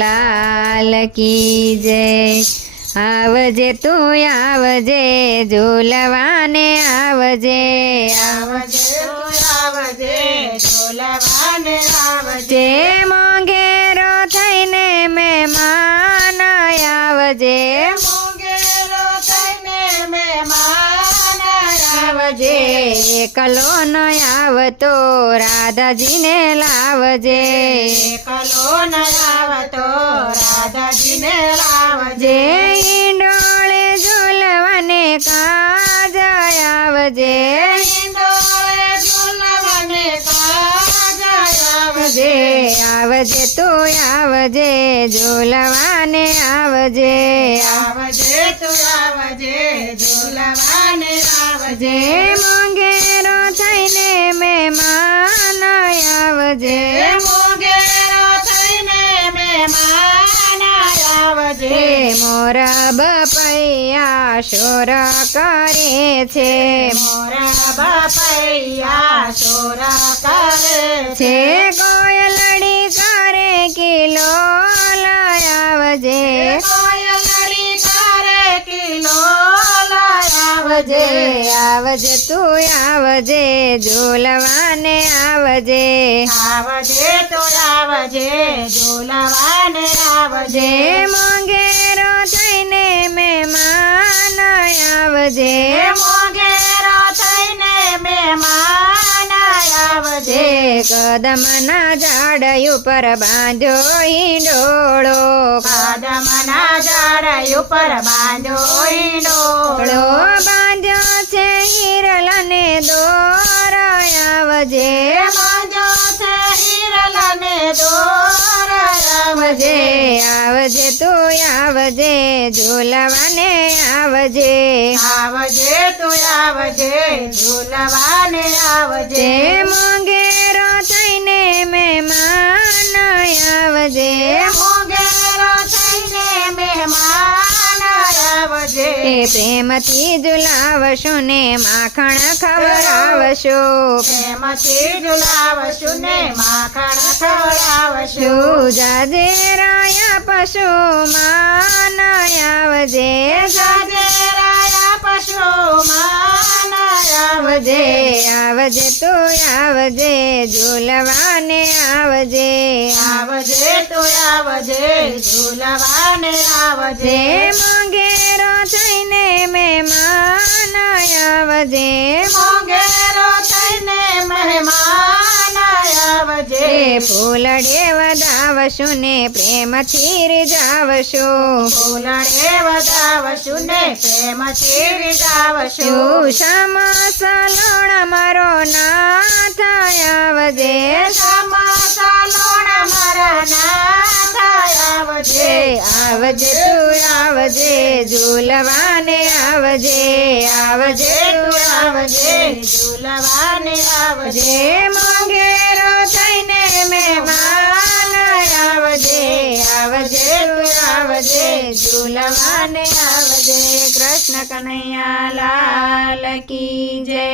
લાલ કી જય। આવજે તું આવજે ઝૂલવાને આવજે, આવજે તું આવજે ઝૂલવાને આવજે, મોંઘેરો થઈને મહેમાન આવજે, મોંઘેરો થઈને મહેમાન આવજે, એકલો ન આવતો રાધાજીને લાવજે, એકલો ન આવતો રાધાજીને લાવજે, ઈંડોળે ઝૂલવાને કાજ આવજે, ઈંડોળે ઝૂલવાને કાજ આવજે, આવજે તું આવજે ઝૂલવાને આવજે, આવજે તું આવજે ઝૂલવાને આવજે, મોંઘેરો થઈને મહેમાન આવજે, મોંઘેરો થઈને મહેમાન આવજે, મોરા બપૈયા શોર કરે છે, મોરા બાપૈયા શોર કરે છે કોયલડી કરે કિલોલ આવજે, કોયલડી કરે કિલોલ આવજે આવજે તું આવજે ઝૂલવાને આવજે, આવજે તો આવજે ઝૂલવાને આવજે, મોંઘેરો થઈને મહેમાન આવજે, મોંઘેરો થઈને મહેમાન આવજે, કદમના ઝાડ ઉપર બાંધ્યો ઈંડોળો, કદમના ઝાડ ઉપર બાંધ્યો ઈંડોળો, બાંધ્યો છે હિરલને દોર આવજે, બાંધ્યો છે હિરલને દોર આવજે, આવજે તું આવજે ઝૂલવાને આવજે, આવજે તું આવજે ઝૂલવાને આવજે, મોંઘેરો થઈને મહેમાન આવજે, મોંઘેરો થઈને મહેમાન આવજે, પ્રેમથી ઝુલાવશું ને માખણ ખવડાવશું, પ્રેમથી ઝુલાવશું ને માખણ ખવડાવશું, જાજેરાયા પશુ માન આવજે, જાજેરાયા પશુ માન આવજે, આવજે તું આવજે ઝૂલવાને આવજે, આવજે તું આવજે ઝૂલવાને આવજે, મોંઘેરો થઈને મહેમાન આવજે, મોંઘેરો થઈને મહેમાન આવજે, ફૂલડે વધાવશું ને પ્રેમથી રીઝાવશું, ફૂલડે વધાવશું ને પ્રેમથી રીઝાવશું, સમસલોણ મારો નાથ આવજે, સમસલોણ મારા નાથ આવજે, આવજે તું આવજે ઝૂલવાને આવજે, આવજે તું તું આવજે ઝૂલવાને આવજે, મોંઘેરો થઈને મહેમાન આવજે, આવજે તું આવજે ઝૂલવાને આવજે। કૃષ્ણ કનૈયા લાલ કી જય।